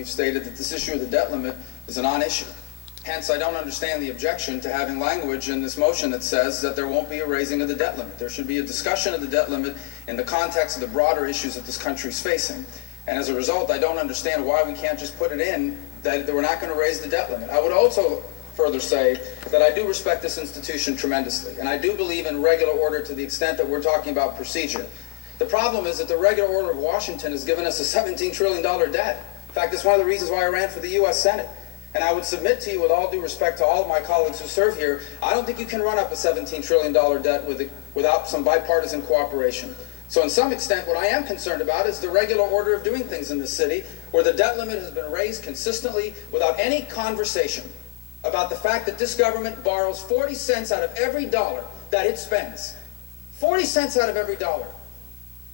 you've stated that this issue of the debt limit is a non-issue. Hence, I don't understand the objection to having language in this motion that says that there won't be a raising of the debt limit. There should be a discussion of the debt limit in the context of the broader issues that this country is facing. And as a result, I don't understand why we can't just put it in that we're not going to raise the debt limit. I would also further say that I do respect this institution tremendously, and I do believe in regular order to the extent that we're talking about procedure. The problem is that the regular order of Washington has given us a $17 trillion debt. In fact, it's one of the reasons why I ran for the U.S. Senate. And I would submit to you, with all due respect to all of my colleagues who serve here, I don't think you can run up a $17 trillion debt without some bipartisan cooperation. So in some extent, what I am concerned about is the regular order of doing things in this city, where the debt limit has been raised consistently without any conversation about the fact that this government borrows 40 cents out of every dollar that it spends. 40 cents out of every dollar.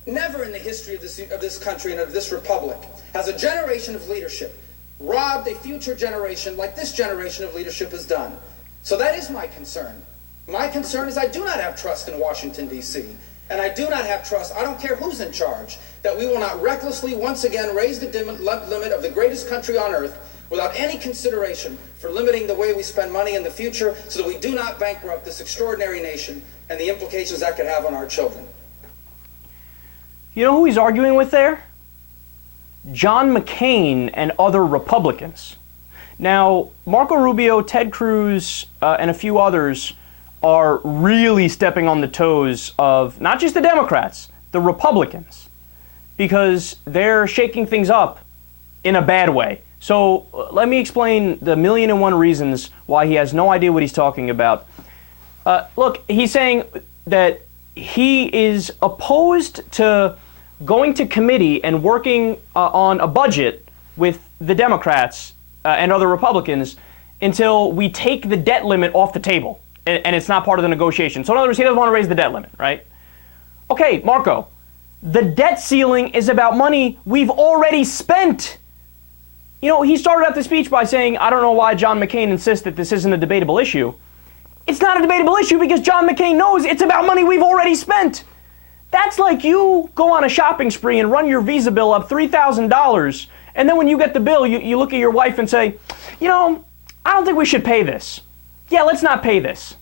Never in the history of this country and of this republic has a generation of leadership robbed a future generation like this generation of leadership has done. So that is my concern. My concern is I do not have trust in Washington, D.C., and I do not have trust, I don't care who's in charge, that we will not recklessly once again raise the limit of the greatest country on earth without any consideration for limiting the way we spend money in the future so that we do not bankrupt this extraordinary nation and the implications that could have on our children. You know who he's arguing with there? John McCain and other Republicans. Now, Marco Rubio, Ted Cruz, and a few others are really stepping on the toes of not just the Democrats, the Republicans, because they're shaking things up in a bad way. So let me explain the 1,000,001 reasons why he has no idea what he's talking about. Look, he's saying that he is opposed to going to committee and working on a budget with the Democrats and other Republicans until we take the debt limit off the table and it's not part of the negotiation. So in other words, he doesn't want to raise the debt limit, right? Okay, Marco, the debt ceiling is about money we've already spent. You know, he started out the speech by saying, I don't know why John McCain insists that this isn't a debatable issue. It's not a debatable issue because John McCain knows it's about money we've already spent. That's like you go on a shopping spree and run your Visa bill up $3,000, and then when you get the bill, you look at your wife and say, you know, I don't think we should pay this. Yeah, let's not pay this.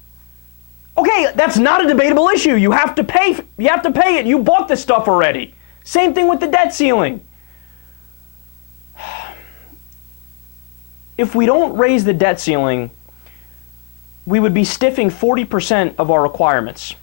Okay, that's not a debatable issue. You have to pay it. You bought this stuff already. Same thing with the debt ceiling. If we don't raise the debt ceiling, we would be stiffing 40% of our requirements.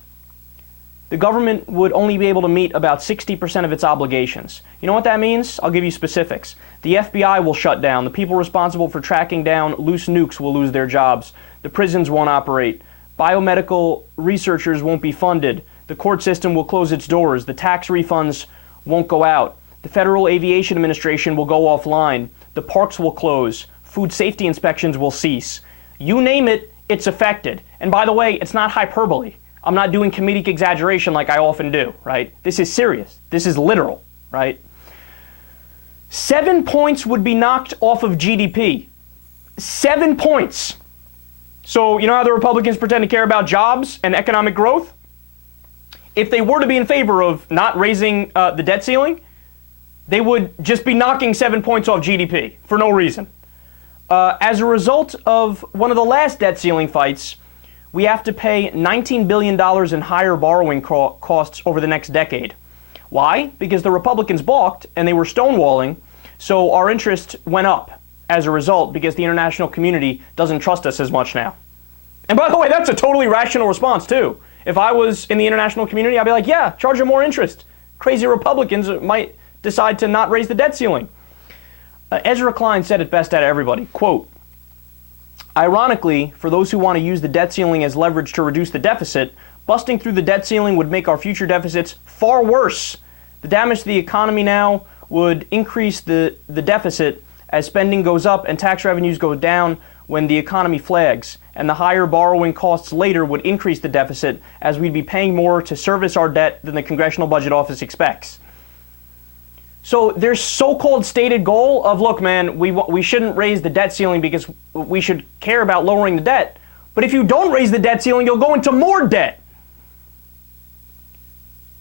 The government would only be able to meet about 60% of its obligations. You know what that means? I'll give you specifics. The FBI will shut down. The people responsible for tracking down loose nukes will lose their jobs. The prisons won't operate. Biomedical researchers won't be funded. The court system will close its doors. The tax refunds won't go out. The Federal Aviation Administration will go offline. The parks will close. Food safety inspections will cease. You name it, it's affected. And by the way, it's not hyperbole. I'm not doing comedic exaggeration like I often do, right? This is serious. This is literal, right? 7 points would be knocked off of GDP. 7 points. So you know how the Republicans pretend to care about jobs and economic growth? If they were to be in favor of not raising the debt ceiling, they would just be knocking 7 points off GDP for no reason. As a result of one of the last debt ceiling fights, we have to pay $19 billion in higher borrowing costs over the next decade. Why? Because the Republicans balked and they were stonewalling, so our interest went up as a result because the international community doesn't trust us as much now. And by the way, that's a totally rational response too. If I was in the international community, I'd be like, yeah, charge them more interest. Crazy Republicans might decide to not raise the debt ceiling. Ezra Klein said it best out of everybody, quote, ironically, for those who want to use the debt ceiling as leverage to reduce the deficit, busting through the debt ceiling would make our future deficits far worse. The damage to the economy now would increase the deficit as spending goes up and tax revenues go down when the economy flags. And the higher borrowing costs later would increase the deficit as we'd be paying more to service our debt than the Congressional Budget Office expects. So their so-called stated goal of, look, man, we shouldn't raise the debt ceiling because we should care about lowering the debt. But if you don't raise the debt ceiling, you'll go into more debt.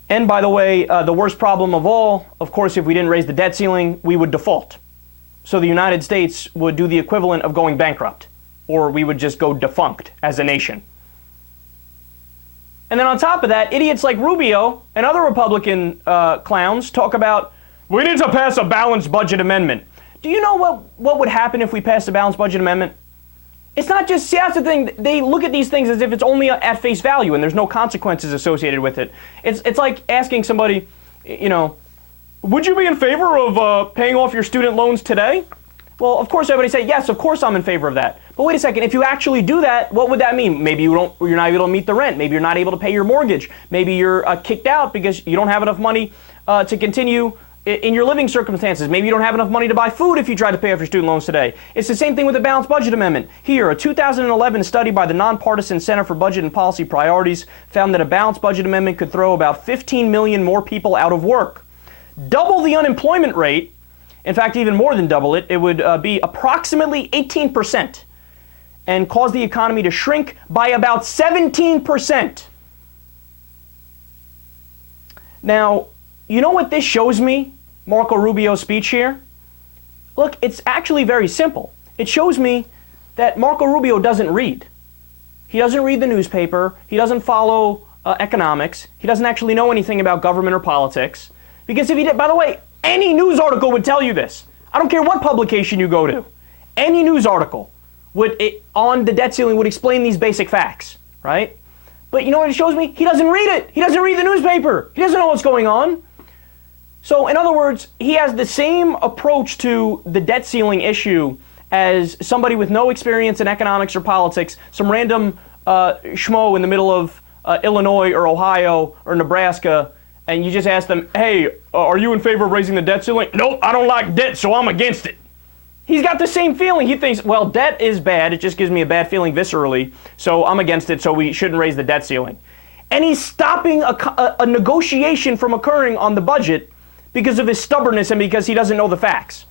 And by the way, the worst problem of all, of course, if we didn't raise the debt ceiling, we would default. So the United States would do the equivalent of going bankrupt, or we would just go defunct as a nation. And then on top of that, idiots like Rubio and other Republican clowns talk about, we need to pass a balanced budget amendment. Do you know what would happen if we passed a balanced budget amendment? It's not just, see, that's the thing, they look at these things as if it's only at face value and there's no consequences associated with it. It's like asking somebody, you know, would you be in favor of paying off your student loans today? Well, of course everybody say, yes, of course I'm in favor of that. But wait a second, if you actually do that, what would that mean? Maybe you're not able to meet the rent. Maybe you're not able to pay your mortgage. Maybe you're kicked out because you don't have enough money to continue in your living circumstances. Maybe you don't have enough money to buy food if you try to pay off your student loans today. It's the same thing with the balanced budget amendment. Here, a 2011 study by the nonpartisan Center for Budget and Policy Priorities found that a balanced budget amendment could throw about 15 million more people out of work. Double the unemployment rate. In fact, even more than double it. It would be approximately 18% and cause the economy to shrink by about 17%. Now, you know what this shows me, Marco Rubio's speech here? Look, it's actually very simple. It shows me that Marco Rubio doesn't read. He doesn't read the newspaper. He doesn't follow economics. He doesn't actually know anything about government or politics. Because if he did, by the way, any news article would tell you this. I don't care what publication you go to. Any news article on the debt ceiling would explain these basic facts, right? But you know what it shows me? He doesn't read it. He doesn't read the newspaper. He doesn't know what's going on. So in other words, he has the same approach to the debt ceiling issue as somebody with no experience in economics or politics, some random schmo in the middle of Illinois or Ohio or Nebraska, and you just ask them, hey, are you in favor of raising the debt ceiling? Nope, I don't like debt, so I'm against it. He's got the same feeling. He thinks, well, debt is bad. It just gives me a bad feeling viscerally, so I'm against it, so we shouldn't raise the debt ceiling. And he's stopping a negotiation from occurring on the budget because of his stubbornness and because he doesn't know the facts.